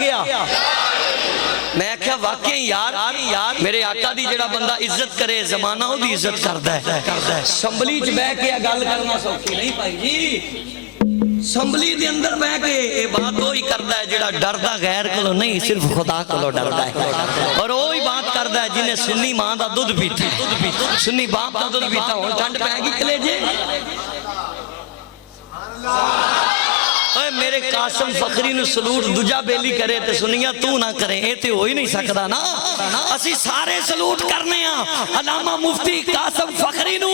گیا میں کیا واقعی یار میرے آقا دی جڑا بندہ عزت کرے زمانہ ہو دی عزت کردا ہے اسمبلی چ بیٹھ کے گل کرنا سوکھی نہیں بھائی جی اسمبلی دے اندر بیٹھ کے یہ بات وہی کردا ہے جڑا ڈردا غیر کولو نہیں صرف خدا کولو ڈردا ہے اور وہی بات کردا ہے جنہیں سنی ماں دا دودھ پیتا سنی باپ دا دودھ پیتا ہن ٹھنڈ پے گی کلیجے اے میرے قاسم فخری نو سلوٹ دجا بیلی کرے تے سنیاں تو نہ کریں اے تے ہو ہی نہیں سکدا نا اسی سارے سلوٹ کرنے ہیں علامہ مفتی قاسم فخری نو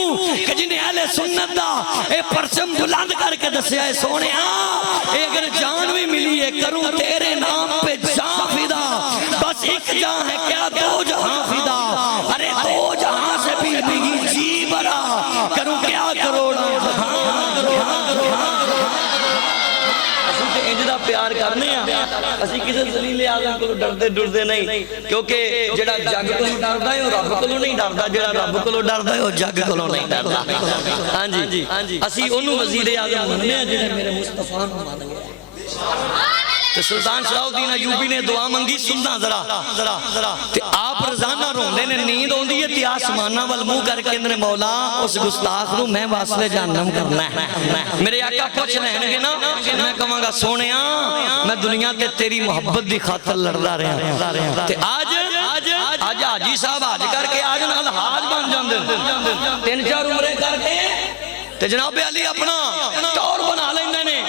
کہ جنہیں اہل سنت دا اے پرچم بلند کر کے دسیا ہے سونے اے اگر جان بھی ملی ہے کروں تیرے نام پہ جان فدا بس ایک جان ہے کیا دو جہاں فدا ارے دو جہاں سے بھی جی برا کروں کیا کروڑا انجدہ پیار کرنے ہیں اسی کسی ذلیل اعظم کو ڈردے ڈردے نہیں کیونکہ جڑا جگ کو ڈردا ہے وہ رب کو نہیں ڈردا جڑا رب کو ڈردا ہے وہ جگ کو نہیں ڈردا ہاں جی اسی انہوں وزیر اعظم مننے ہیں جڑے میرے مصطفیٰ نو مان گئے تو سلطان صلاح الدین ایوبی نے دعا منگی سننا ذرا تے آپ رضانہ روندے نے نیند ہوندی ہے تے آسمانہ والمو کر کے اندر مولا اس گستاخ نو میں واسلے جہنم کرنا ہے میرے آقا پوچھ رہے ہیں نا میں کہاں گا سونیا میں دنیا تے تیری محبت دی خاطر لڑدا رہا تے آج حاجی صاحب حج کر کے آج نال حاج بن جاندے 3-4 عمرے کر کے تے جناب علی اپنا ٹور بنا لیندے نے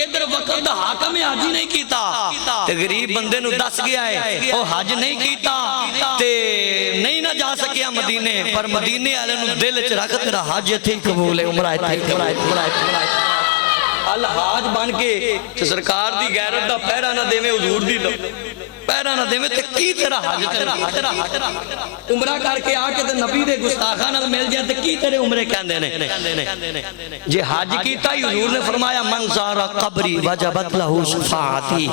ادھر وقت دا حاکم حج نہیں کیتا تے غریب بندے نو دس گیا ہے او حج نہیں کیتا تے نہیں نہ جا سکیا مدینے پر مدینے والے نو دل چ رکھ تیرا حج ایتھے قبول ہے عمرہ ایتھے الحاج بن کے تے سرکار دی غیرت دا پہرا نہ دیویں حضور دی پہرا نہ دیویں تے کی تیرا حج عمرہ کر کے آ کے تے نبی دے گستاخاں نال مل جائے تے کی تیرے عمرے کہندے نے جے حج کیتا ہی حضور نے فرمایا من زار قبری وجبت لہ شفاعتی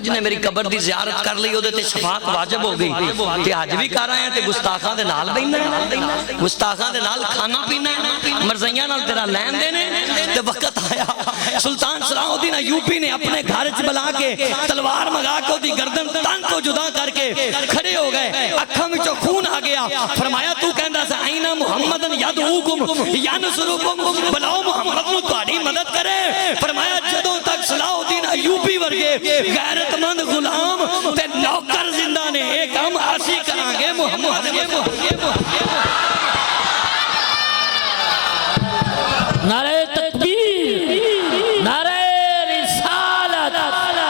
جنے میری قبر دی زیارت کر لی اودے تے شفاعت واجب ہو گئی تے حج بھی کر آئے ہیں تے گستاخاں دے نال بیٹھنا ہے گستاخاں دے نال کھانا پینا ہے مرزیاں نال تیرا لین دینے تے وقت آیا سلطان صلاح الدین ایوبی نے اپنے گھر چ بلا کے تلوار مگا کے دی گردن تن کو جدا کر کے کھڑے ہو گئے اکھاں وچوں خون آ گیا فرمایا تو کہندا سی اینا محمدن یدعوکم ینصرکم بلاؤ محمد نو تہاڈی مدد کرے فرمایا جدوں تک صلاح الدین ایوبی ورگے غیرت مند غلام تے نوکر زندہ نے ایک ہم آسی کران گے محمد نعرہ تکبیر نعرہ رسالت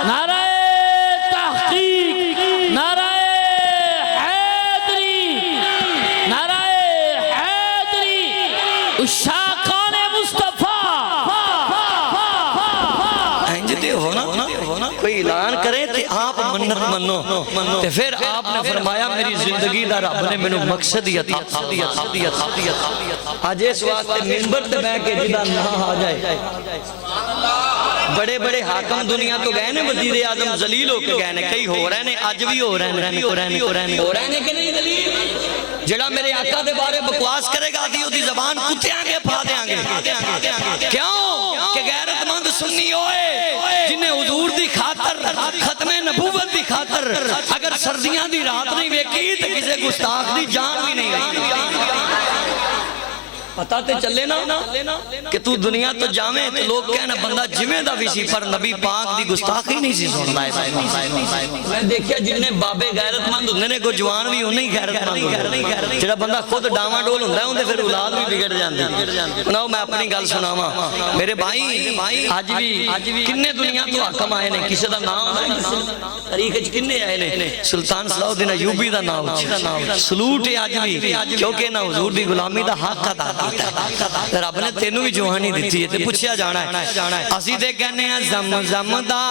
نعرہ تحقیق نعرہ حیدری نعرہ حیدری اشاقان مصطفیٰ انجدے ہونا کوئی اعلان کرے تے آپ منت منو تے پھر آپ نے فرمایا میری زندگی دا رب نے میں مقصد عطا آج اس واسطے منبر تے بیٹھ کے جدا نہ آ جائے بڑے بڑے حاکم دنیا تو گئے نے وزیر اعظم ذلیل ہو کے گئے نے کئی ہو رہے نے اج بھی ہو رہے نے کہ نہیں ذلیل جڑا میرے آقا دے بارے بکواس کرے گا دی دی زبان کتیاں کے پھا دیاں گے کیوں کہ غیرت مند سنی ہوئے جنہیں حضور دی خاطر ختم نبوت دی خاطر اگر سردیاں دی رات نہیں ویکھی تو کسے گستاخ دی جان بھی نہیں گئی پتہ تے چلے نا کہ تو دنیا تو جاویں تو لوگ کہنا بندہ جمیں دا ویسی پر نبی پاک دی گستاخی نہیں سی سنتا ہے میں دیکھیا جنہیں بابے غیرت مند ہوندے نے کو جوان بھی انہیں غیرت مند ہوندے جڑا بندہ خود ڈاواں ڈول ہوندا ہے اون دے پھر اولاد بھی بگڑ جاندی سناؤ میں اپنی گل سناواں میرے بھائی اج بھی کنے دنیا تو حاکم آئے نے کسے دا نام ہے تاریخ وچ کنے آئے نے سلطان صلاح الدین ایوبی دا نام سلوٹ ہے اج بھی کیونکہ نہ حضور دی غلامی دا حق ادا رب نے تینوں بھی جوانی دیتی ہے تے پوچھیا جانا ہے اسی تے کہنے ہیں زمزم دا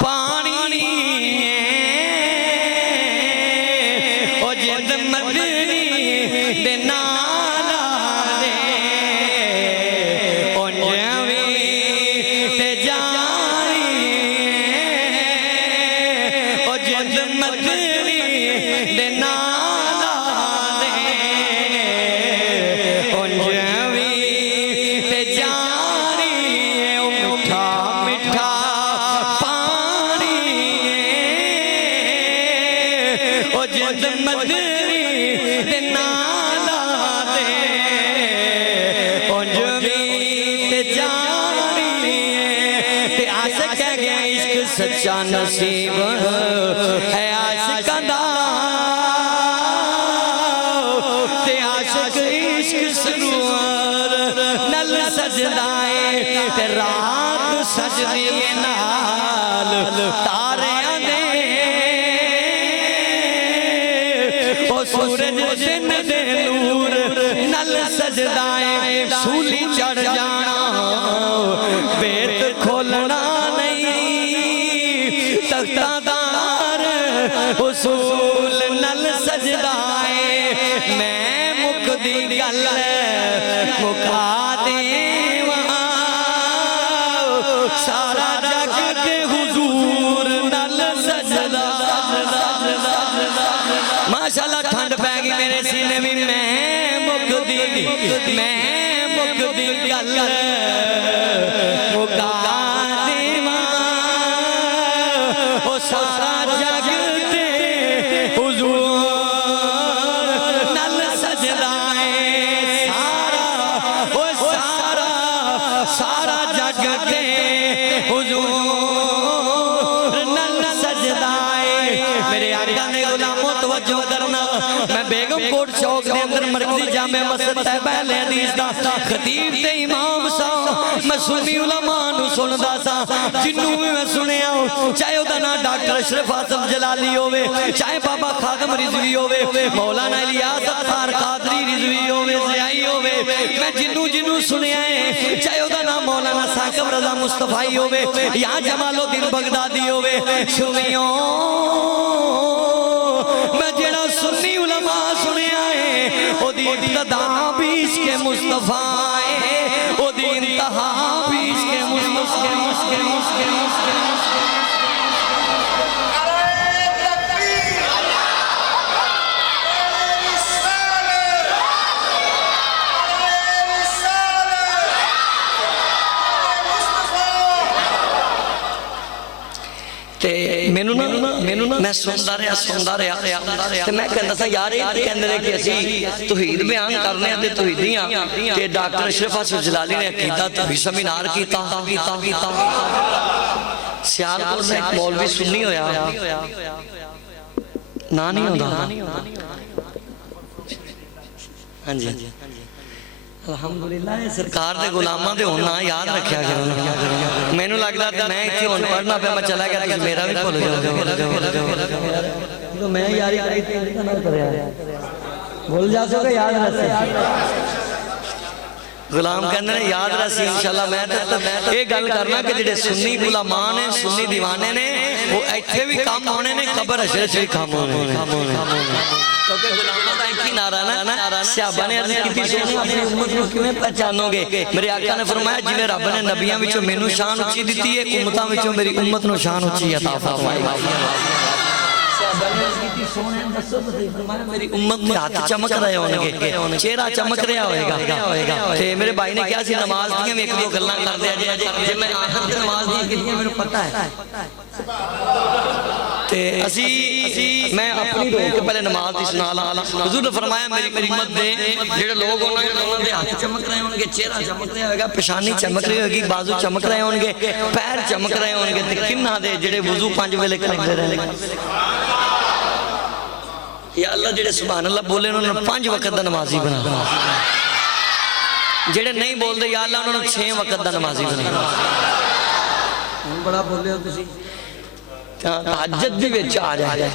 پانی او جد مدنی دے نالا دے او جوی تے جانی او جد مدنی دے نالا سچا نصیب ہے عاشقاں دا تے عاشق عشق سرور نل سجدائے تے رات سجدے نال تاریاں دے او سورج دن دے نور نل سجدائے سولی چڑھ جانا بیت کھولنا نہیں تختہ دار اصول نل سجدائے میں مک دی گل مکا دیواں سارا جگ کے حضور نل سجدہ ماشاءاللہ ٹھنڈ پہ گئی میرے سینے میں مک دی گل مکا دیواں او سارا جگ تے حضور نل سجدائے سارا جگ تے حضور نل سجدائے میرے آقا نے غلاموں توجہ کرنا میں بیگم کوٹ چوک دے اندر مرکزی جامع مسجد طیبہ اہل حدیث دا خطیب تے امام سا میں سنی علماء نو سندا سا جنوں بھی میں سنیا چاہے او دا نا ڈاکٹر اشرف آصف جلالی ہوئے چاہے بابا خادم رضوی ہوئے مولانا الیاس اختار قادری رضوی ہوئے زیائی ہوئے میں جنوں سنیا ہے چاہے او دا نا مولانا ثاقب رضا مصطفی ہوئے یا جمال الدین بغدادی ہوئے سنیوں میں جڑا سنی علماء سنیا ہے او دی ابتدا بھی عشق مصطفیٰ ہے او دی انتہا بھی عشق مصطفیٰ میں سندا رہا تے میں کہندا سا یار یہ کہندے نے کہ اسی توحید بیان کرنے تے توحیدیاں تے ڈاکٹر اشرف آصف جلالی نے عقیدہ توحید سیمینار کیتا سیالکوٹ سے ایک مولوی سنی ہویا نا نہیں ہوندا ہاں جی الحمدللہ سرکار دے غلاماں دے ہونا یاد رکھیا کرنا میں نو لگدا تے میں ایتھے ہن پڑھنا پیا میں چلا گیا تے میرا بھی بھول گیا تو میں یاری کرائی تے نہ کریا بھول جا سو کہ یاد رکھے غلام کہندے نے یاد رسی انشاءاللہ میں تے یہ گل کرنا کہ جڑے سنی علماء نے سنی دیوانے نے وہ ایتھے بھی کام ہونے نے قبر اشرف بھی کام ہونے کیونکہ غلاموں کا ایک ہی نعرہ نا صحابہ نے عرض کی سنو اپنی امت کو کیوں پہچانو گے میرے آقا نے فرمایا جنہیں رب نے نبیاں وچوں مینوں شان اچھی دیتی ہے امتاں وچوں میری امت نو شان اچھی عطا فرمائی میری امت میں ہاتھ چمک رہے ہوں گے چہرہ چمک رہا ہوئے گا میرے بھائی نے کیا سی نماز دیا میں ایک دو گلنا کر دیا جب میں آخر کے نماز دیا کہ میرے پتہ ہے میں اپنی روح کے پہلے نماز دی سنا لا حضور نے فرمایا میری امت دے جڑے لوگ ہونا گے انہوں نے ہاتھ چمک رہے ہوں گے چہرہ چمک رہا ہوئے گا پیشانی چمک رہی ہوگی بازو چمک رہے ہوں گے پیر چمک رہے ہوں گے کنہ دے جڑے وضو 5 ویلے کرتے رہے یا اللہ جڑے سبحان اللہ بولے انہوں نے 5 وقت دا نمازی بنا جڑے نہیں بول دے یا اللہ انہوں نے 6 وقت دا نمازی بنا بڑا بولے ہو کسی تحجد بھی بیچ آ جائے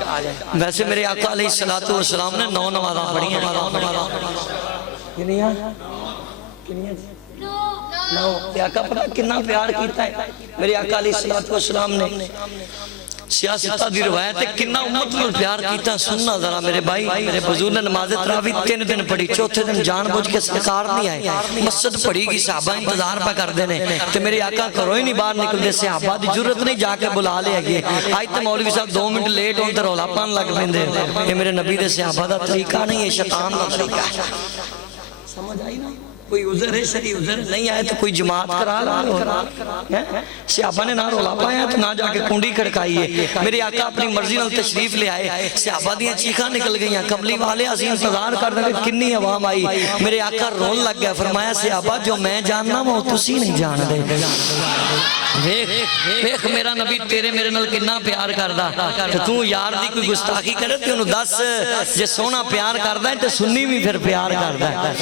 ویسے میرے آقا علیہ السلام نے 9 نمازاں پڑھی ہیں کنی ہیں 9 آقا پڑھا کنا پیار کیتا ہے میرے آقا علیہ السلام نے سیاستہ دی روایت ہے کنا امت میں پیار کیتا سننا ذرا میرے بھائی میرے حضور نے نماز تراویح 3 دن پڑھی چوتھے دن جان بوجھ کے سرکار نہیں آئے مسجد پڑھی گی صحابہ انتظار پہ کر دینے تو میرے آقا کرو ہی نہیں باہر نکل دے صحابہ دی جرت نہیں جا کے بلا لے گئے آج تے مولوی صاحب 2 منٹ لیٹ ہوں تے رولا پان لگ پیندے یہ میرے نبی دے صحابہ دا طریقہ نہیں ہے شیطان دا طریقہ ہے سمجھ آئی نا کوئی عذر ہے شرعی عذر نہیں آئے تو کوئی جماعت کرا لا صحابہ نے نہ رولا پایا تو نہ جا کے کنڈی کھڑکائیے میرے آقا اپنی مرضی نال تشریف لے آئے صحابہ دیاں چیخاں نکل گئیاں کملی والے اسی انتظار کر دیں کنی عوام آئی میرے آقا رون لگ گیا فرمایا صحابہ جو میں جاننا وہ تسی نہیں جان دے دیکھ میرا نبی تیرے میرے نال کنا پیار کردا کہ تو یار دی کوئی گستاخی کرے تے انہوں دس جے سونا پیار کردا ہے تے سنی بھی پھر پیار کردا ہے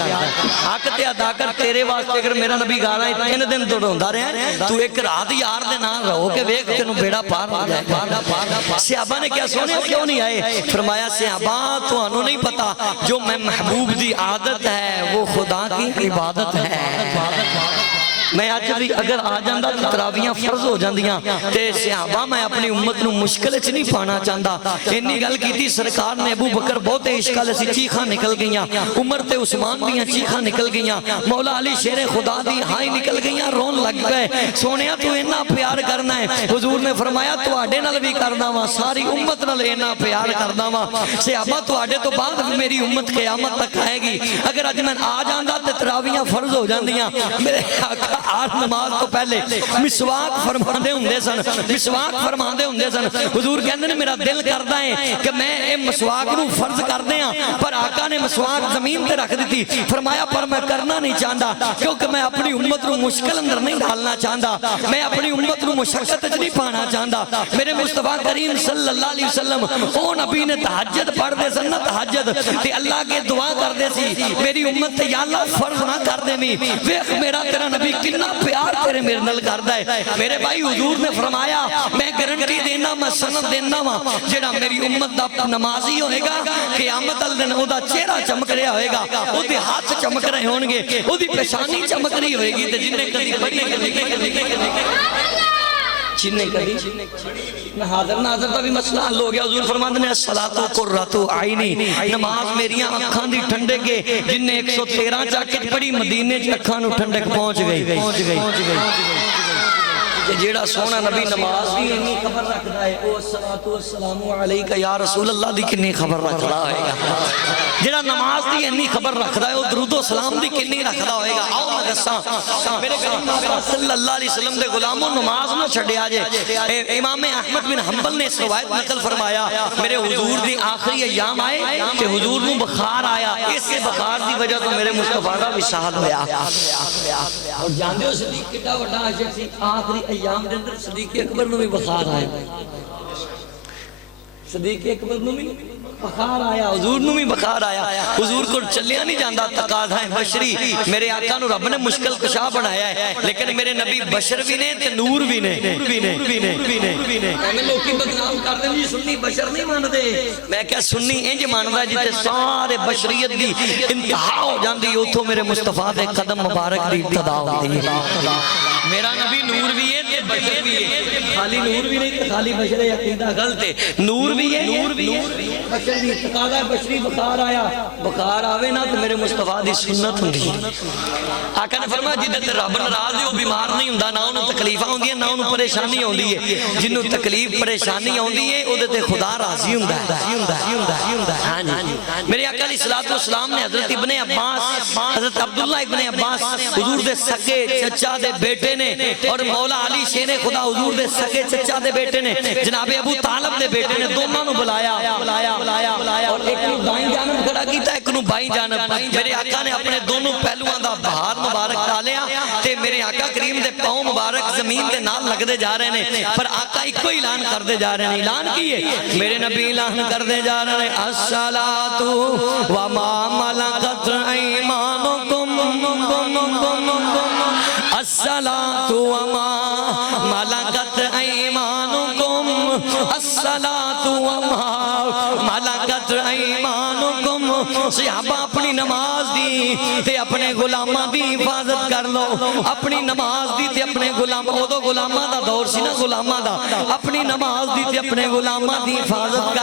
حق تے ادا کر تیرے واسطے اگر میرا نبی گالا اتنے دن دوڑوندا رہا تو ایک رات یار دے نال رہو کہ ویکھ تینوں بیڑا پار ہو جائے صحابہ نے کیا سونے کیوں نہیں آئے فرمایا صحابہ تانوں نہیں پتا جو میں محبوب دی عادت ہے وہ خدا کی عبادت ہے میں آج بھی اگر آ جاندہ تو تراویاں فرض ہو جاندیاں تے صحابہ میں اپنی امت نو مشکل اچھ نہیں پانا چاندہ انی گل کی تھی سرکار نے ابو بکر بہت عشقال ایسی چیخاں نکل گئیاں عمر تے عثمان دیاں چیخاں نکل گئیاں مولا علی شیر خدا دی ہائی نکل گئیاں رون لگ گئے سونیا تو اینا پیار کرنا ہے حضور نے فرمایا تو آڈے نال بھی کرنا وا ساری امت نال اینا پیار کرنا وا صحابہ تو آڈے تو بعد میری امت قیامت تک آئے گی اگر اج میں آ جاندہ تے تراویاں فرض ہو جاندیاں میرے آقا آٹھ نماز تو پہلے مسواک فرماندے ہوندے سن مسواک فرماندے ہوندے سن حضور کہندے نے میرا دل کردا ہے کہ میں اے مسواک نو فرض کر دیاں پر آقا نے مسواک زمین تے رکھ دی تھی فرمایا پر میں کرنا نہیں چاہندا کیونکہ میں اپنی امت نو مشکل اندر نہیں ڈالنا چاہندا میں اپنی امت نو مشقت وچ نہیں پانا چاہندا میرے مصطفیٰ کریم صلی اللہ علیہ وسلم او نبی نے تہجد پڑھ دے سن نا تہجد تے اللہ کے دعا کر دے سی میری امت تے یا اللہ فرض نہ کر دے می ویکھ میرا تیرا نبی کتنا پیار تیرے میرے نال کردا ہے میرے بھائی حضور نے فرمایا میں گارنٹی دینا میں سند دینا وا جڑا میری امت دا نمازی ہوئے گا قیامت والے دن او دا چہرہ چمک رہا ہوئے گا او دے ہاتھ چمک رہے ہون گے او دی پیشانی چمک رہی ہوئے گی تے جن نے کبھی چنے کبھی میں حاضر ناظر دا بھی مسئلہ حل ہو گیا حضور فرماندے نے الصلاۃ قرۃ عینی نماز میریاں اکھاں دی ٹھنڈک کے جن نے 113 چاکت پڑھی مدینے چ اکھاں نو ٹھنڈک پہنچ گئی جیڑا سونا نبی نماز بھی انی خبر رکھدا ہے او الصلاۃ والسلام علیک یا رسول اللہ دی کنی خبر رکھدا ہوئے گا جیڑا نماز دی انی خبر رکھدا ہے او درود و سلام دی کنی رکھدا ہوئے گا آؤ میں دساں میرے کریم صلی اللہ علیہ وسلم دے غلاموں نماز نہ چھڈیا جے امام احمد بن حنبل نے اس روایت نقل فرمایا میرے حضور دی آخری ایام آئے کہ حضور نو بخار آیا اس سے بخار دی وجہ تو میرے مصطفیٰ دا وصال ہویا اور جاندے ہو صدیق کتنا بڑا عاشق سی آخری ایام دے اندر صدیق اکبر نو بھی بخار آیا صدیق اکبر نو بھی بخار آیا حضور نو بھی بخار آیا حضور کو چلیا نہیں جاندہ تقاضا ہے بشری میرے آقا نو رب نے مشکل کشا بنایا ہے لیکن میرے نبی بشر بھی نے تے نور بھی نے میں لوگ کی بدنام کر دیں جی سنی بشر نہیں مان دے میں کیا سنی انج ماندا جتے سارے بشریت دی انتہا ہو جاندی اتھوں میرے مصطفیٰ دے قدم مبارک دی ابتدا ہوتی ہے میرا نبی نور بھی ہے تے بشر بھی ہے خالی نور بھی نہیں تے خالی بشر ہے عقیدہ غلط ہے نور بھی ہے بشر بھی تقاضا ہے بشری بخار آیا بخار آوے نا تو میرے مصطفیٰ دی سنت ہوندی آقا نے فرمایا جدے تے رب ناراض ہے وہ بیمار نہیں ہوندا نہ انہوں تکلیفاں ہوندی ہیں نہ انہوں پریشانی ہوندی ہے جنہوں تکلیف پریشانی ہوندی ہے او دے تے خدا راضی ہوندا ہے میرے آقا علیہ الصلوۃ والسلام نے حضرت ابن عباس حضرت عبداللہ ابن عباس حضور دے سکے چچا دے بیٹے نے اور مولا علی شیر خدا حضور دے سکے چچا دے بیٹے نے جناب ابو طالب دے بیٹے نے دونوں نو بلایا اور ایک نو دائیں جانب کھڑا کیتا ایک نو بائیں جانب میرے آقا نے اپنے دونوں پہلوان دا بہار مبارک ڈالیا تے میرے آقا کریم دے پاؤں مبارک زمین دے نال لگ دے جا رہے ہیں پر آقا ایک کو اعلان کر دے جا رہے ہیں اعلان کیے میرے نبی اعلان کر دے جا رہے ہیں الصلاۃ وما ملکت ایمانکم الصلاۃ وما ملکت ایمانکم الصلاۃ وما ملکت ایمانکم صحابہ اپنی نماز دی تے اپنے غلامہ دی حفاظت کر لو اپنی نماز دی تے اپنے غلامہ او دو غلامہ دا دور سی نا غلامہ دا اپنی نماز دی تے اپنے غلامہ دی حفاظت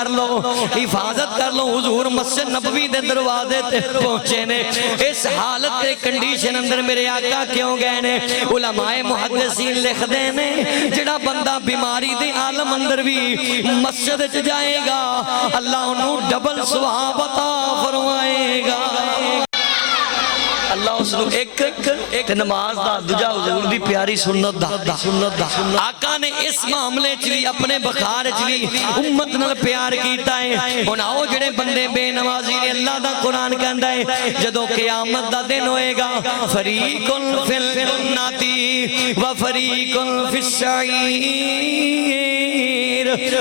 کر لو حضور مسجد نبوی دے دروازے تے پہنچے نے اس حالت تے کنڈیشن اندر میرے آقا کیوں گئے نے علماء محدثین لکھ دے نے جڑا بندہ بیماری دے عالم اندر بھی مسجد چ جائے گا اللہ انہوں ڈبل ثواب عطا فرمائے گا اللہ اس نو ایک تے نماز دا دوجا حضور دی پیاری سنت دا آقا نے اس معاملے چ بھی اپنے بخار چ بھی امت نال پیار کیتا ہے ہن آؤ جڑے بندے بے نمازی نے اللہ دا قرآن کہندا ہے جدوں قیامت دا دن ہوئے گا فریق فی الجنۃ و فریق فی السعیر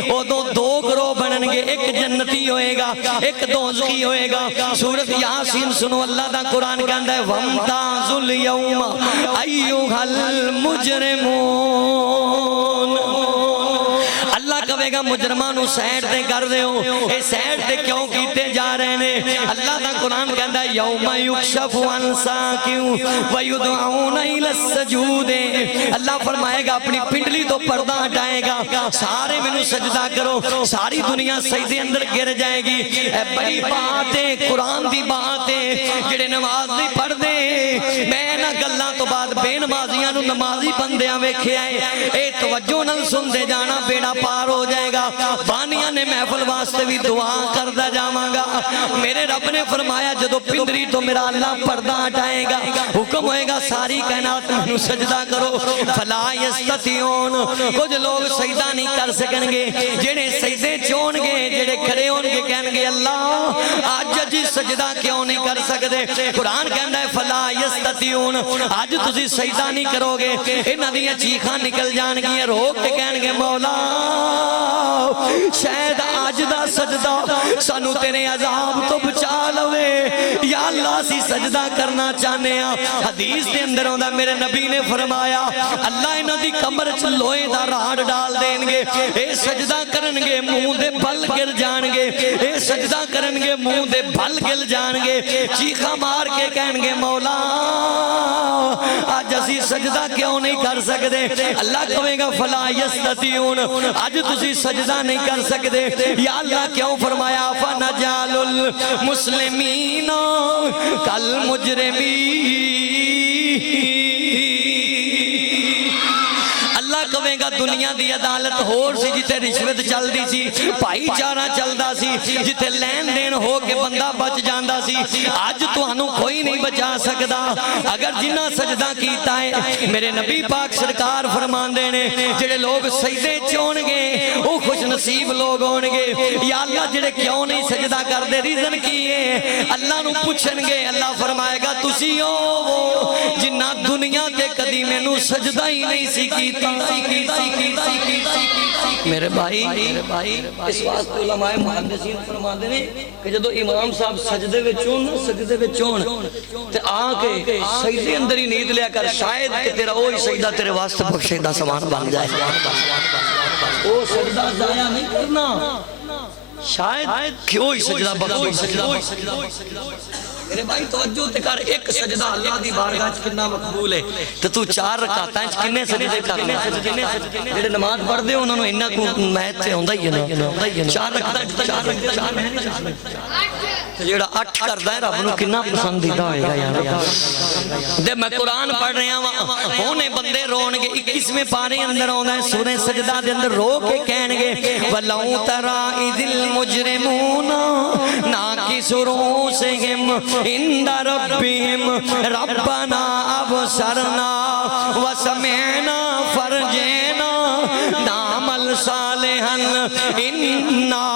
ادو دو گروہ بنن گے ایک جنتی ہوئے گا ایک دوزخی ہوئے گا سورۃ یاسین سنو اللہ دا قرآن کہندا ہے وَامْتَازُوا الْيَوْمَ أَيُّهَا الْمُجْرِمُونَ اللہ کہے گا مجرمانو سیڈ دے کر دے ہو اے سیڈ دے کیوں کیتے جا رہے ہیں اللہ دا قرآن کہندا ہے یوم یکشف عن ساق ویدعون الی السجود اللہ فرمائے گا اپنی پنڈلی تو پردہ ہٹائے گا سارے مینوں سجدہ کرو ساری دنیا سجدے اندر گر جائے گی اے بڑی بات ہے قرآن دی بات ہے جڑے نماز نہیں پڑھ دے میں نہ گلاں تو بعد بے نمازیاں نو نمازی بندیاں ویکھیا ہے اے توجہ نال سن دے جانا بیڑا پار ہو جائے گا بانیاں نے محفل واسطے بھی دعا کردہ جاواں گا میرے رب نے فرمایا جدو پندری تو میرا اللہ پردہ ہٹائے گا حکم ہوئے گا ساری کائنات میں سجدہ کرو فلا یستطیعون کچھ لوگ سجدہ نہیں کر سکیں گے جڑے سجدے چون گے جڑے کھڑے ہون گے کہیں گے اللہ آج جی سجدہ کیوں نہیں کر سکتے قرآن کہندا ہے فلا یستطیعون آج تسی سجدہ نہیں کرو گے انہاں دیاں چیخاں نکل جان گیاں روک کے کہیں گے مولا شاید آج دا سجدہ سانو تیرے عذاب تو بچا لوے یا اللہ سی سجدہ کرنا چاہنے ہیں حدیث دے اندر ہوندہ میرے نبی نے فرمایا اللہ انہاں دی کمر چ لوہے دا راڑ ڈال دیں گے اے سجدہ کرن گے منہ دے بل گر جان گے اے سجدہ کرن گے منہ دے بل گر جان گے چیخا مار کے کہیں گے مولا آج اسی سجدہ کیوں نہیں کر سکتے اللہ کہے گا فلا یستطیعون آج تسی سجدہ نہیں کر سکتے یا اللہ کیوں فرمایا فنجعل المسلمین کالمجرمین کہے گا دنیا دی عدالت ہور سی جتے رشوت چل دی سی بھائی چارہ چل دا سی جتے لین دین ہو کے بندہ بچ جاندہ سی آج تو ہنو کوئی نہیں بچا سکدا اگر جنہ سجدہ کیتا ہے میرے نبی پاک سرکار فرمان دینے جڑے لوگ سجدے چون گے وہ خوش نصیب لوگ ہون گے یا اللہ جڑے کیوں نہیں سجدہ کر دے ریزن کیے اللہ نو پوچھن گے اللہ فرمائے گا تسی ہو جنہ دنیا کے قدیمے نو سجدہ ہی نہیں سی کیتا میرے بھائی اس واسطے علماء محدثین فرما دے کہ جدو امام صاحب سجدے وچون تے آکے سجدے اندر ہی نیند لیا کر شاید کہ تیرا وہی سجدہ تیرے واسطے بخشیدہ سامان بن جائے وہ سجدہ ضائع نہیں کرنا شاید کیوں ہی سجدہ بخشیدہ میرے بھائی توجہ تے کر ایک سجدہ اللہ دی بارگاہ وچ کتنا مقبول ہے تے تو چار رکعتاں وچ کنے سجدے کرنا جڑے نماز پڑھ دے انہاں نوں انہاں کو محنت تے ہوندا ہی ہے نا چار رکعتاں تے جڑا 8 کردا ہے رب نوں کتنا پسندیدہ ہوئے گا یار دے میں قرآن پڑھ رہا ہوں ہونے بندے رون گے 21ویں پارے اندر ہوندا ہے سورہ سجدہ دے اندر رو کے کہن گے وَلَوْ تَرَا إِذِ الْمُجْرِمُونَ نَاكِسُ رُؤُوسِهِمْ عند ربهم ربنا ابصرنا وسمعنا فرجنا نعمل صالحا انا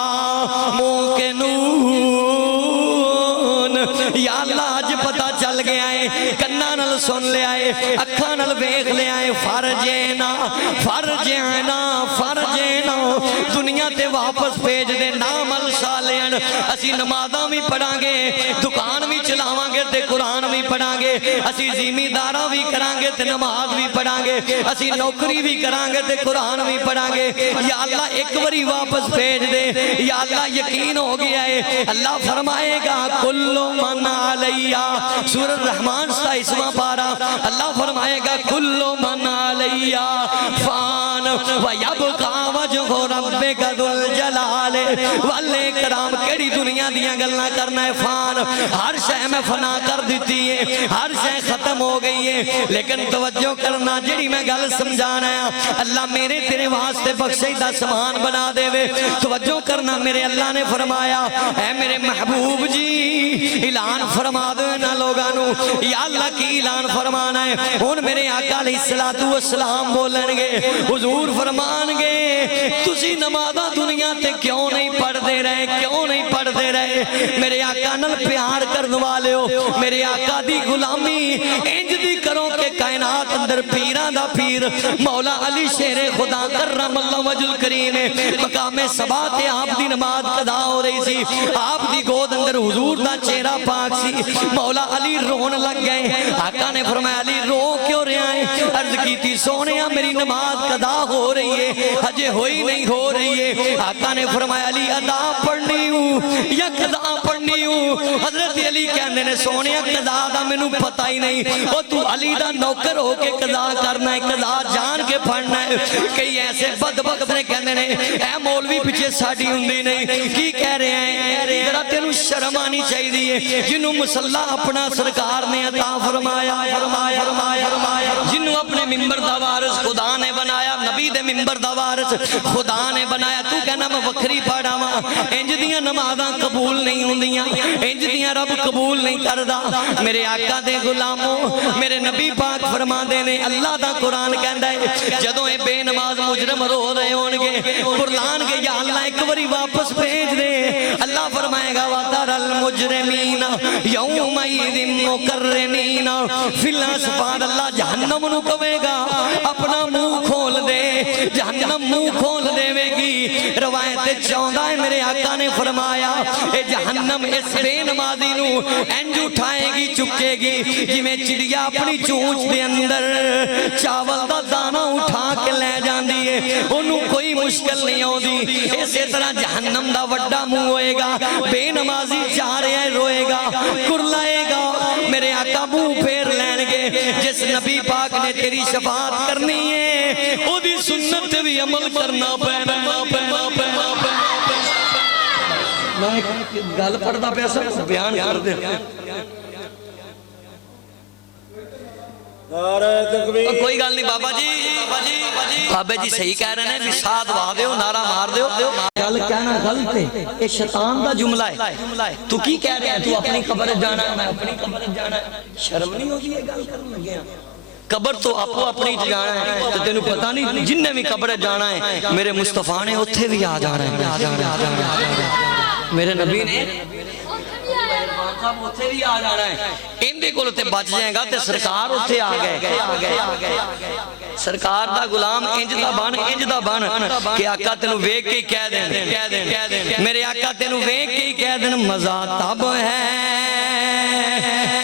موقنون یا اللہ آج پتہ چل گیا ہے کنا نال سن لیا ہے اکھاں نال ویکھ لیا ہے فرجنا دنیا تے واپس بھیج دے نعمل صالحا اسی نمازاں بھی پڑھاں گے دکان بھی چلاواں گے تے قرآن بھی پڑھاں گے اسی زمینداراں بھی کراں گے تے نماز بھی پڑھاں گے اسی نوکری بھی کراں گے تے قرآن بھی پڑھاں گے یا اللہ ایک باری واپس بھیج دے یا اللہ یقین ہو گیا ہے اللہ فرمائے گا کل من علیہ سورۃ رحمان 27واں پارہ اللہ فرمائے گا کل من علیہ فان ویبقى وجہ ربک ذو الجلال والاکرام کیڑی دنیا دیاں گلاں کرنا ہے فان ہر شے میں فنا کر دیتی ہے ہر شے ختم ہو گئی ہے لیکن توجہ کرنا جڑی میں گل سمجھانا ہے اللہ میرے تیرے واسطے بخشیدہ سامان بنا دے وے توجہ کرنا میرے اللہ نے فرمایا اے میرے محبوب جی اعلان فرما دو انہاں لوگاں نو یا اللہ کی اعلان فرمانا ہے ہن میرے آقا علیہ الصلوۃ والسلام بولن گے حضور فرمان گے تسی نمازاں دنیا تے کیوں نہیں پڑھدے رہے کیوں نہیں پڑھدے رہے میرے آقا نال پیار کرن والےو میرے آقا دی غلامی انج دی کرو کہ کائنات اندر پیراں دا پیر مولا علی شیر خدا کرم اللہ وجل کریم مقام صبا تے آپ دی نماز قضا ہو رہی سی آپ دی گود اندر حضور دا چہرہ پاک سی مولا علی رون لگ گئے آقا نے فرمایا علی رو کیوں رہا ہے عرض کی تھی سونیا میری نماز قضا ہو رہی ہے حجے ہوئی نہیں ہو رہی ہے آقا نے فرمایا علی ادا پڑھنی ہوں یا قضا پڑھنی ہوں حضرت علی کہنے نے سونیا قضا دا میں نو پتہ ہی نہیں وہ تو علی دا نوکر ہو کے قضا کرنا ہے قضا جان کے پڑھنا ہے کئی ایسے بدبخت نے کہنے نے اے مولوی پیچھے ساڑی ہوندی نہیں کی کہہ رہے ہیں ذرا تینوں شرم آنی چاہیے جنہوں مسلح اپنا سرکار نے عطا فرمایا جنہوں اپنے ممبر دا وارث خدا نے بنایا نبی دے ممبر دا وارث خدا نے بنایا تو کہنا میں وکھری پڑھا وا انج دیاں نمازاں قبول نہیں ہوندیاں انج دیاں رب قبول نہیں کردا میرے آقا دے غلاموں میرے نبی پاک فرماندے نے اللہ دا قرآن کہندا ہے جدوں اے بے نماز مجرم رو رہے ہون گے قرآن کے یا اللہ ایک باری واپس بھیج دے اللہ فرمائے گا وَتَرَ الْمُجْرِمِينَ يَوْمَئِذٍ مُقَرَّنِينَ فِي الْأَصْفَادِ اللہ جہنم نو کہے گا اپنا منہ کھول دے جہنم منہ کھول دے گی روایت چاہتا ہے میرے آقا نے فرمایا اے جہنم اس بے نمازی نو انج اٹھائے گی چکے گی جی میں چڑیا اپنی چونچ دے اندر چاول دا دانا اٹھا کے لے جاندی ہے انہوں کوئی مشکل نہیں ہو دی اسی طرح جہنم دا وڈا منہ ہوئے گا بے نمازی جا رہے ہیں روئے گا کرلائے گا میرے آقا منہ پھیر لین گے جس نبی پاک نے تیری شفاعت کرنی ہے او دی سنت بھی عمل کرنا پینا میں گل پڑھتا پیسا بیان کر دے کوئی گل نہیں بابا جی بابا جی صحیح کہہ رہے ہیں بھی ساتھ وا دیو نعرہ مار دیو گل کہنا غلط ہے یہ شیطان دا جملہ ہے تو کی کہہ رہے ہیں تو اپنی قبر جانا ہے میں اپنی قبر جانا ہے شرم نہیں ہوگی یہ گل کرنے لگے ہیں قبر تو آپ اپنی جانا ہے تو تینوں پتہ نہیں جن نے بھی قبر جانا ہے میرے مصطفیٰ نے اتھے بھی آ جانا ہے میرے نبی نے اتھے بھی آ جانا ہے ان دے کول تے بچ جائے گا تے سرکار اتھے آ گئے سرکار دا غلام انج دا بن کہ آقا تینوں ویکھ کے کہہ دیں میرے آقا تینوں ویکھ کے کہہ دیں مزہ تب ہے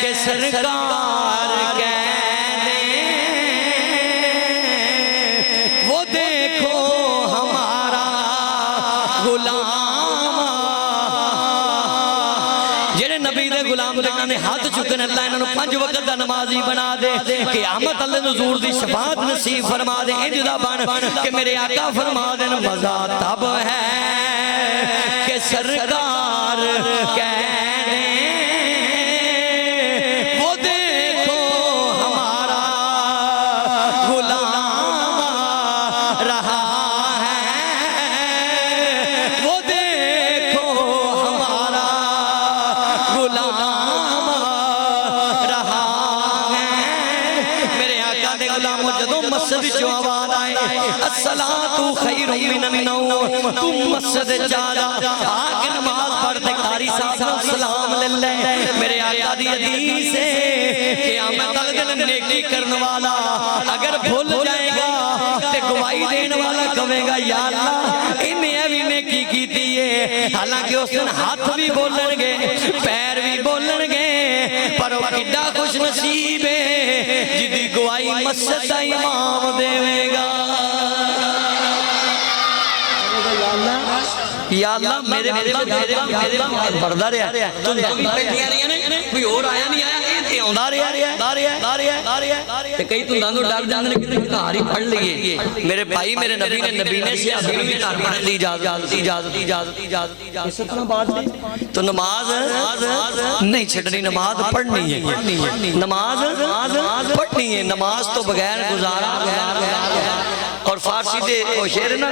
کہ سرکار کہہ دیں وہ دیکھو ہمارا غلام نبی دے غلام دیکھنا نے ہاتھ چکن اللہ انہوں 5 وقت دا نمازی بنا دے قیامت اللہ نزور دی شفاعت نصیب فرما دے انج دا بن کہ میرے آقا فرما دے مزہ تب ہے کہ سرکار کہہ دیں وہ دیکھو ہمارا غلام رہا مسجد جو آواز آئے الصلاة خیر من النوم تم مسجد جالا آگ نماز پڑھتے قاری صاحب سلام للہ میرے آقا دی حدیث ہے قیامت دل نیکی کرنے والا اگر بھول جائے گا تے گواہی دینے والا کہے گا یا اللہ انہیں ابھی نیکی کی دیئے حالانکہ اس دن ہاتھ بھی بولن گے پیر بھی بولن گے پر وہ کڈا خوش نصیب ہے جدی گواہی مسجد دا امام دے گا یا اللہ میرے بڑھدا رہا تم بھی پہنیاں رہی ہیں کوئی اور آیا نہیں آیا یہ آندا رہا تے کئی تو دانوں ڈر جاندے نے کہ گھر ہی پڑھ لئیے میرے بھائی میرے نبی نے صحابی بھی گھر پڑھن دی اجازت اس طرح بات نہیں تو نماز نہیں چھڈنی نماز پڑھنی ہے نماز پڑھنی ہے نماز تو بغیر گزارا اور فارسی دے وہ شعر نہ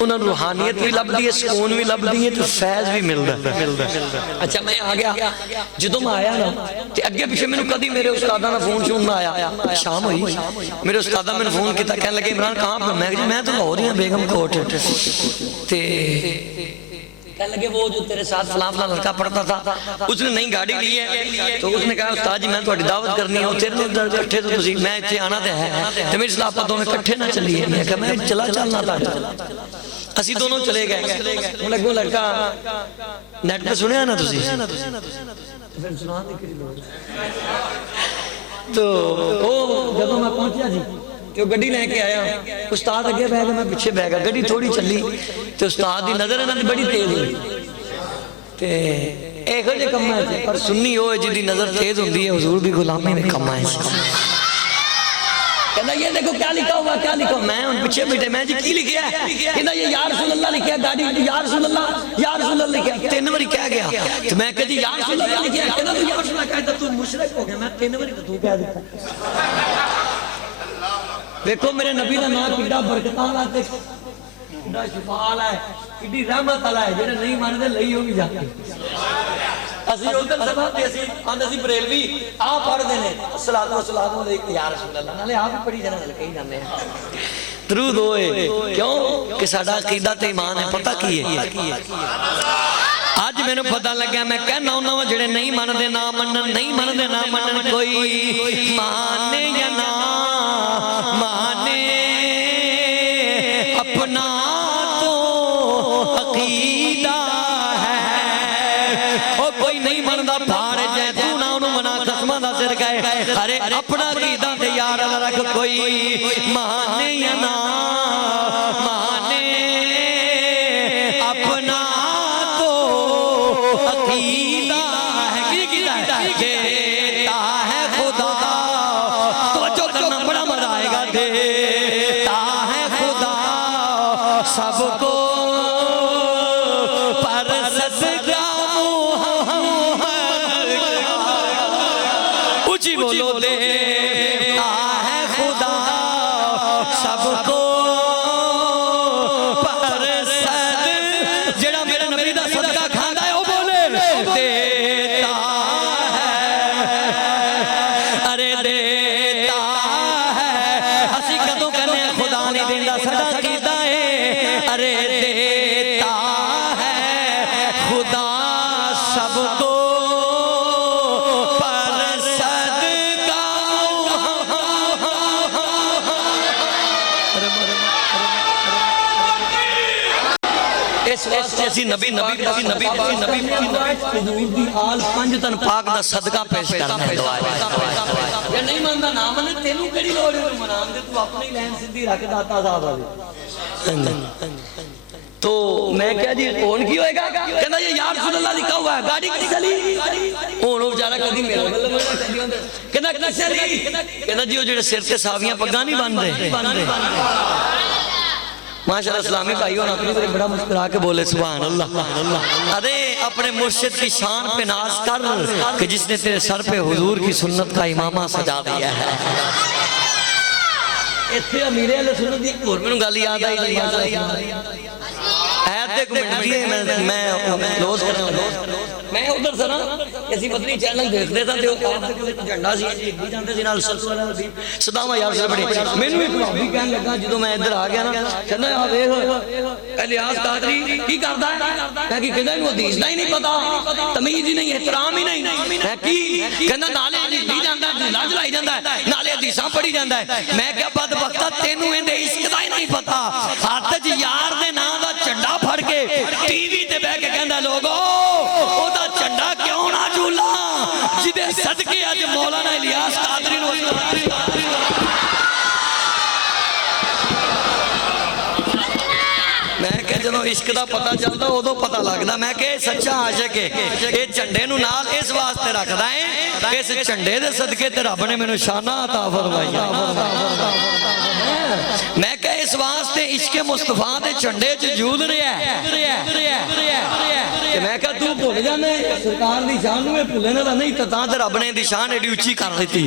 انہوں روحانیت بھی لبدی ہے، سکون بھی لبدی ہے، تو فیض بھی ملتا ہے۔ اچھا میں آ گیا، جدوں میں آیا نا تے اگے پیچھے میں کدی میرے استاداں دا فون شون نہ آیا، شام ہوئی میرے استاداں میں فون کیتا، کہنے لگے عمران کہاں پہ؟ میں کہ میں تو لاہور ہی ہوں، بیگم کوٹ، تے کہنے لگے وہ جو تیرے ساتھ فلاں فلاں لڑکا پڑھتا تھا اس نے نئی گاڑی لی ہے، تو اس نے کہا استاد جی میں تہاڈی دعوت کرنی ہے، تیرے نال کٹھے تو تسی میں ایتھے آنا تے ہے تے میری صلاح آپ دونوں کٹھے نہ چلیے، میں کہا میں چلنا تھا، اسی دونوں چلے گئے۔ ہن اگوں لڑکا نیٹ پہ سنیا نا تسی، تو وہ جب میں پہنچیا جی کہ وہ گڈی لے کے آیا، استاد اگے بہ گیا میں پیچھے بہ گیا، گڈی تھوڑی چلی تو استاد دی نظر انہاں دی بڑی تیز ہوئی تے ایہو جے کم ہے، پر سنی ہوئے جی دی نظر تیز ہوندی ہے، حضور بھی غلامی میں کم ہے۔ کہنا یہ دیکھو کیا لکھا ہوا، کیا لکھا ہوا، میں ان پیچھے بیٹھے میں جی کی لکھیا ہے؟ کہنا یہ یا رسول اللہ لکھیا ہے، گاڑی یا رسول اللہ، یا رسول اللہ لکھیا ہے، 3 باری کہہ گیا، تو میں کہا جی یا رسول اللہ لکھیا ہے، کہنا تو یا رسول اللہ کہتا تو مشرک ہو گیا، میں 3 باری تو کہہ دیتا۔ دیکھو میرے نبی کا نام کڈا برکت والا تے کڈا شفا والا ہے، کڈی رحمت والا ہے، جڑے نہیں مانتے لئی ہوگی جا کے۔ اسی ادھر سبا تے اسی آندے سی بریلوی آ پڑھدے نے الصلوۃ والسلام علیک یا رسول اللہ، نالے آپ بھی پڑھی جانا کہیں جانے ہیں درود ہوئے، کیوں کہ ساڈا عقیدہ تے ایمان ہے، پتہ کی ہے؟ آج میں نے پتہ لگا، میں کہنا انہاں جڑے نہیں مانتے نہ منن، نہیں مانتے نہ منن، کوئی مانے یا نہ مانے اپنا تو عقیدہ ہے، او کوئی نہیں مندا پھاڑ جائے تو نہ انہوں منا قسمہ دا سر گئے، ارے اپنا عقیدہ تے یار اللہ رکھ، کوئی مانے یا نہ مانے اپنا تو عقیدہ ہے، کی عقیدہ ہے؟ دیتا ہے خدا، توجہ کرنا بڑا مزہ آئے گا، دیتا ہے خدا سب کو پر صدقہ محمد، اونچی بولو، دیتا ہے خدا سب کو پر صدقہ، جڑا میرے نبی دا صدقہ کھاندا ہے وہ بولے دیتا ہے، ارے دیتا ہے، اسی کدوں کہنے خدا نہیں دیندا، ساڈا عقیدہ ہے، ارے دیتا ہے خدا سب کو پر صدقہ اس واسطے اسی نبی حضور دی آل 5 تن پاک دا صدقہ پیش کرنا ہے، دعا ہے۔ یہ نہیں ماندا نہ منے، تینوں کیڑی لوڑ ہے منان دے، تو اپنی لین سیدھی رکھ داتا صاحب والے۔ تو میں کہا جی کون کی ہوئے گا؟ کہنا یہ یا رسول اللہ لکھا ہوا ہے، گاڑی کسی چلی وہ بیچارہ کدی میرا کہنا کسی چلی، کہنا جی وہ جڑے سر تے صحابیاں پگاں نہیں بن رہے، ماشاءاللہ اسلامی بھائی ہونا اپنی طرح بڑا مسکرا کے بولے سبحان اللہ، ارے اپنے مرشد کی شان پہ ناز کر کہ جس نے تیرے سر پہ حضور کی سنت کا امامہ سجا دیا ہے۔ ایتھے امیر اہل سنت دی ایک اور میں گل یاد آئی، ایت ایک منٹ دیئے میں لوز کرنا، میں ادھر سنا اسی مدنی چینل دیکھ دیتا تھے، جھنڈا سی بھی جانتے سی نال سلسلہ والا بھی صدامہ یار سے بڑی، میں نے ایک بھابی کہنے لگا جدوں میں ادھر آ گیا نا، کہنا آ دیکھ الیاس قادری کی کردا ہے، میں کہ کہنا انہوں حدیث دا ہی نہیں پتا، تمیز ہی نہیں، احترام ہی نہیں، میں کی کہنا نالے بھی جاندا ہے، لاج لائی جاندا ہے، نالے حدیثاں پڑھی جاندا ہے، میں کیا بدبختہ تینوں اندے عشق دا ہی نہیں پتا، ہاتھ وچ یار دے نام دا جھنڈا پھڑ کے ٹی وی تے بیٹھ کے کہندا لوگو او دا جھنڈا کیوں نہ جھولا جدے صدقے اج مولانا الیاس قادری نو میں کہ جدوں عشق دا پتہ چلدا اودوں پتہ لگدا، میں کہ سچا عاشق ہے، اے جھنڈے نو نال اس واسطے رکھدا ہے، اس جھنڈے دے صدقے تے رب نے مینوں شاناں عطا فرمائی، میں کہ اس واسطے عشق مصطفیٰ دے جھنڈے چ جود رہیا ہے، میں کہ تو بھول جانے سرکار دی شان نو بھولنے دا نہیں، تاں تے رب نے دی شان ایڈی اونچی کر دتی،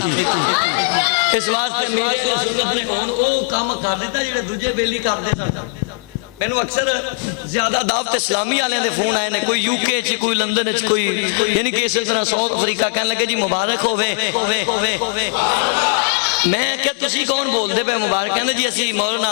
اس واسطے میرے سنت نے ہن او کام کر دیتا جڑے دوجے بیلی کردے سن، ਮੈਨੂੰ ਅਕਸਰ ਜ਼ਿਆਦਾ ਦਾਵਤ ਇਸਲਾਮੀ ਵਾਲਿਆਂ ਦੇ ਫੋਨ ਆਏ ਨੇ, ਕੋਈ ਯੂਕੇ 'ਚ, ਕੋਈ ਲੰਡਨ 'ਚ, ਕੋਈ ਯਾਨੀ ਕਿ ਇਸੇ ਤਰ੍ਹਾਂ ਸਾਊਥ ਅਫਰੀਕਾ, ਕਹਿਣ ਲੱਗੇ ਜੀ ਮੁਬਾਰਕ ਹੋਵੇ। ਮੈਂ ਕਿਹਾ ਤੁਸੀਂ ਕੌਣ ਬੋਲਦੇ ਪਏ ਮੁਬਾਰਕ? ਕਹਿੰਦੇ ਜੀ ਅਸੀਂ ਮੌਲਾਨਾ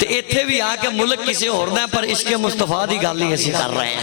ਤੇ ਇੱਥੇ ਵੀ ਆ ਕੇ ਮੁਲਕ ਕਿਸੇ ਹੋਰ ਦਾ, ਪਰ ਇਸ਼ਕ ਮੁਸਤਫਾ ਦੀ ਗੱਲ ਹੀ ਅਸੀਂ ਕਰ ਰਹੇ ਹਾਂ।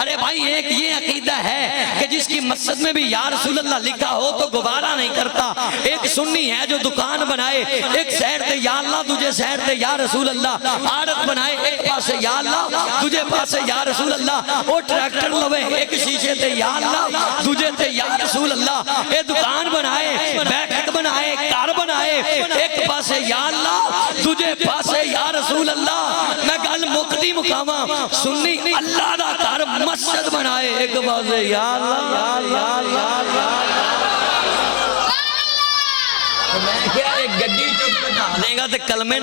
ارے بھائی ایک یہ عقیدہ ہے کہ جس کی مسجد میں بھی یا رسول اللہ لکھا ہو تو گوارا نہیں کرتا. ایک سنی ہے جو دکان بنائے ایک سائڈ تے یا اللہ دوجے سائڈ تے یا رسول اللہ, عادت بنائے ایک پاسے یا اللہ دوجے پاسے یا رسول اللہ, وہ ٹریکٹر لوے ایک شیشے تے یا اللہ دوجے تے یا رسول اللہ, اے دکان بنائے بیٹھک بنائے کار بنائے ایک پاسے یا اللہ دوجے پاسے یا رسول اللہ. میں گل مکتی مقامہ سنی اللہ دا کار مسجد بنائے ایک پاسے یا اللہ. میں کیا ایک گڈی چوک بٹھا دیں گا تے کلمے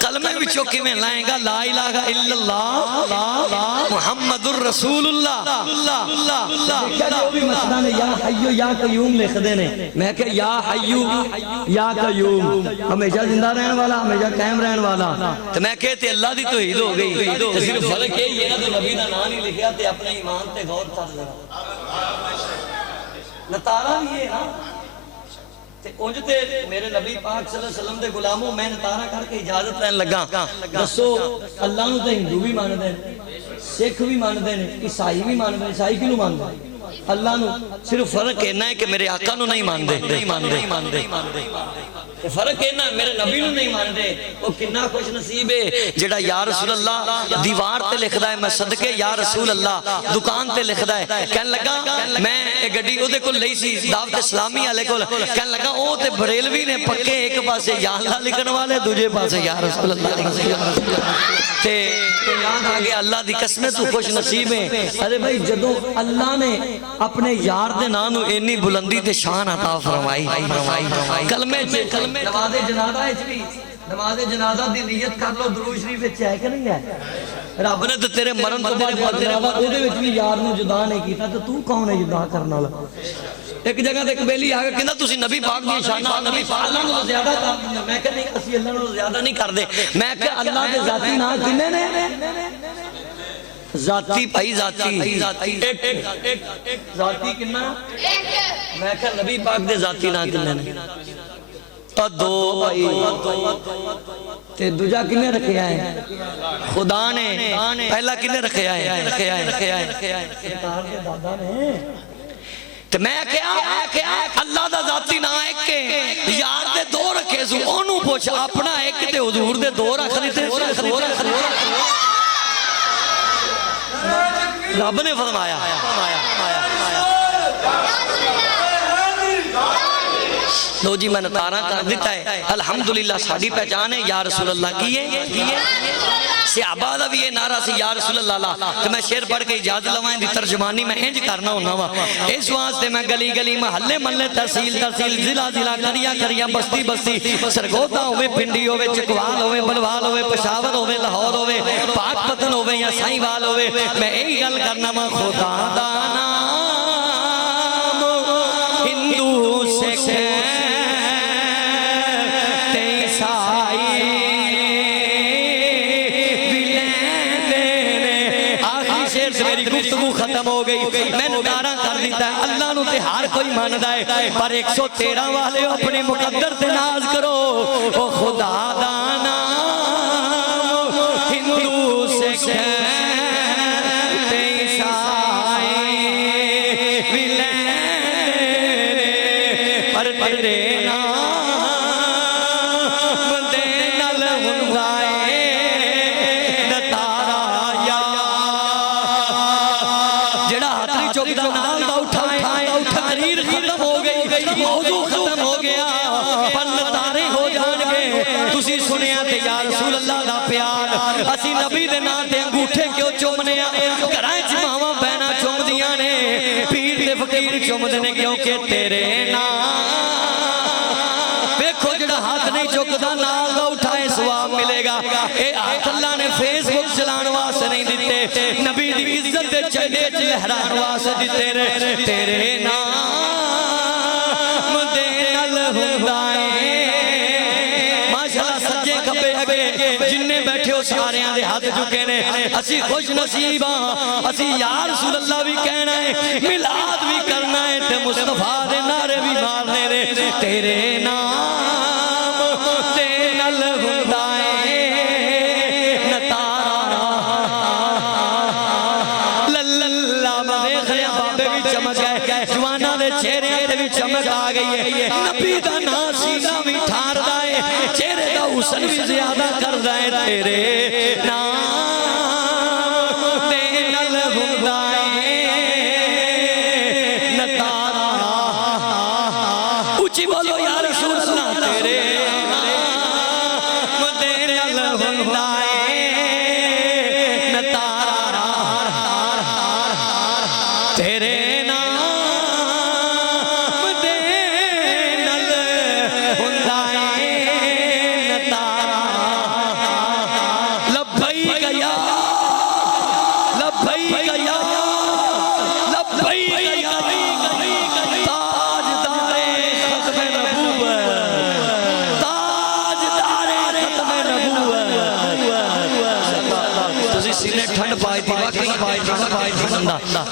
کلمے بھی چوکی میں لائیں گا لا الہ الا اللہ محمد الرسول اللہ. کیا جو بھی مسئلہ نے یا حیو یا قیوم لکھ دینے, میں کہ یا حیو یا قیوم ہمیشہ زندہ رہن والا ہمیشہ قائم رہن والا. تو میں کہتے اللہ دی توحید ہو گئی. تو صرف فرق یہ ہے کہ نبی دا نام نہیں لکھیا تے اپنے ایمان تے غور کر لیا. نتارا بھی یہ نا تے اونج تے میرے نبی پاک صلی اللہ علیہ وسلم دے غلاموں میں نتارا کر کے اجازت لین لگا. دسو اللہ نو تے ہندو بھی مان دے سکھ بھی مان دے عیسائی بھی مان دے. عیسائی کیوں مان دے اللہ نو؟ صرف فرق کہنا ہے کہ میرے آقا نو نہیں مان دے. فرق کہنا ہے میرے نبی نو نہیں مان دے. وہ کنا خوش نصیب ہے جڑا یا رسول اللہ دیوار تے لکھدا ہے میں صدقے یا رسول اللہ دکان تے لکھدا ہے. کہن لگا میں ایک گڈی او دے کول لئی سی دعوت اسلامی والے کول, کہن لگا او تے بریلوی نے پکے ایک پاسے یا اللہ لکھن والے دوجے پاسے یا رسول اللہ تے یاد آ گیا اللہ دی قسم تو خوش نصیب ہے. ارے بھائی جدوں اللہ نے اپنے یار دے نام نو اتنی بلندی تے شان عطا فرمائی کلمے نماز جنازہ بھی نماز جنازہ دی نیت کر لو درود شریف وچ ہے کہ نہیں ہے؟ رب نے تے تیرے مرن تو بعد جنازہ او دے وچ بھی یار نو جدا نہیں کیتا تے تو کون ہے جدا کرن والا؟ ایک جگہ تے ایک بیلی آ کے کہندا تسی نبی پاک دی شان نبی پاک اللہ نو زیادہ کر. میں کہ نہیں اسی اللہ نو زیادہ نہیں کردے. میں کہ اللہ دے ذاتی نام کنے نے ذاتی بھائی ذاتی ذاتی کنا میں کہ نبی پاک دے ذاتی نام کنے نے دو بھائی تے دوجا کنے رکھیا ہے خدا نے. پہلا کنے رکھیا ہے سرکار دے دادا نے. تے میں کہا اللہ دا ذاتی نام ایک ہے یار دے دو رکھے سو اونوں پوچھ اپنا ایک تے حضور دے دو رکھ دیتے. رب نے فرمایا لو جی میں نتارا کر دیتا ہے الحمدللہ ساڑھی پہچان ہے یا رسول اللہ کی ہے. صحابہ دا بھی یہ نعرہ سی یا رسول اللہ تو میں شعر پڑھ کے اجازت لوائیں دی ترجمانی میں انج کرنا ہونا وا. اس واسطے میں گلی گلی محلے محلے تحصیل ضلع کریا کریا بستی بستی سرگودا ہوئے پنڈی ہوئے چکوال ہوئے بلوال ہوئے پشاور ہوئے لاہور ہوئے پاک پتن ہوئے یا سائیں وال ہوئے میں یہی گل کرنا وا خدا دا نام ہندو سکھ ختم ہو گئی. میں نعرہ کر دیتا ہے اللہ نو تے ہر کوئی ماندا ہے پر 113 والے اپنے مقدر تے ناز کرو. او خدا دا نام ہندو سکھ تے عیسائی بھی لیندے پر تیرے نام دے نال ہوندا اے نتارا یا تقریر ختم ہو گئی موضوع ختم ہو گیا پر نتارے ہو جان گے. تسی سنیا تے یا رسول اللہ دا پیار اسی نبی دے نام تے انگوٹھے کیوں چومنے گھراں وچ ماواں بہناں چومدیاں نے پیر تے فقیر چومدے نے کیونکہ تیرے نام ویکھو جڑا ہاتھ نہیں چکدا نال دا اٹھائے ثواب ملے گا. اے ہاتھ اللہ نے فیس بک چلان واسطے نہیں دتے نبی دی عزت دے چڑھے لہران واسطے دتے نے. تیرے نام دے نال ہوندا اے ماشاءاللہ سجے کھبے اگے جننے بیٹھے ہو ساریاں دے ہاتھ چکے نے. اسی خوش نصیب ہاں اسی یا رسول اللہ بھی کہنا ہے میلاد بھی کرنا ہے تے مصطفیٰ دے نعرے بھی مارنے نے. تیرے نام دے نال ہوندا اے جواناں دے چہرے تے بھی چمک آ گئی ہے نبی دا نام سینہ بھی ٹھاردا ہے چہرے دا حسن بھی زیادہ کردا ہے تیرے نام دے نال ہوندا ہے نتارا اونچی بولو یا رسول اللہ تیرے نام دے نال ہوندا ہے نتارا تیرے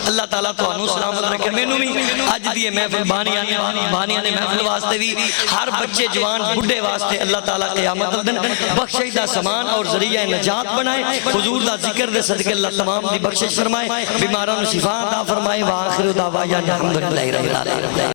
اللہ تعالیٰ تو انہوں سلامت رکھے میں نومی آج دیئے محفل بانیاں نے محفل واسطے بھی ہر بچے جوان بڑھے واسطے اللہ تعالیٰ قیامت دن بخشش دا سامان اور ذریعہ نجات بنائے حضور دا ذکر دے صدقے اللہ تمام دی بخشش فرمائے بیماران شفا عطا فرمائے وآخر دعوانا الحمدللہ رب العالمین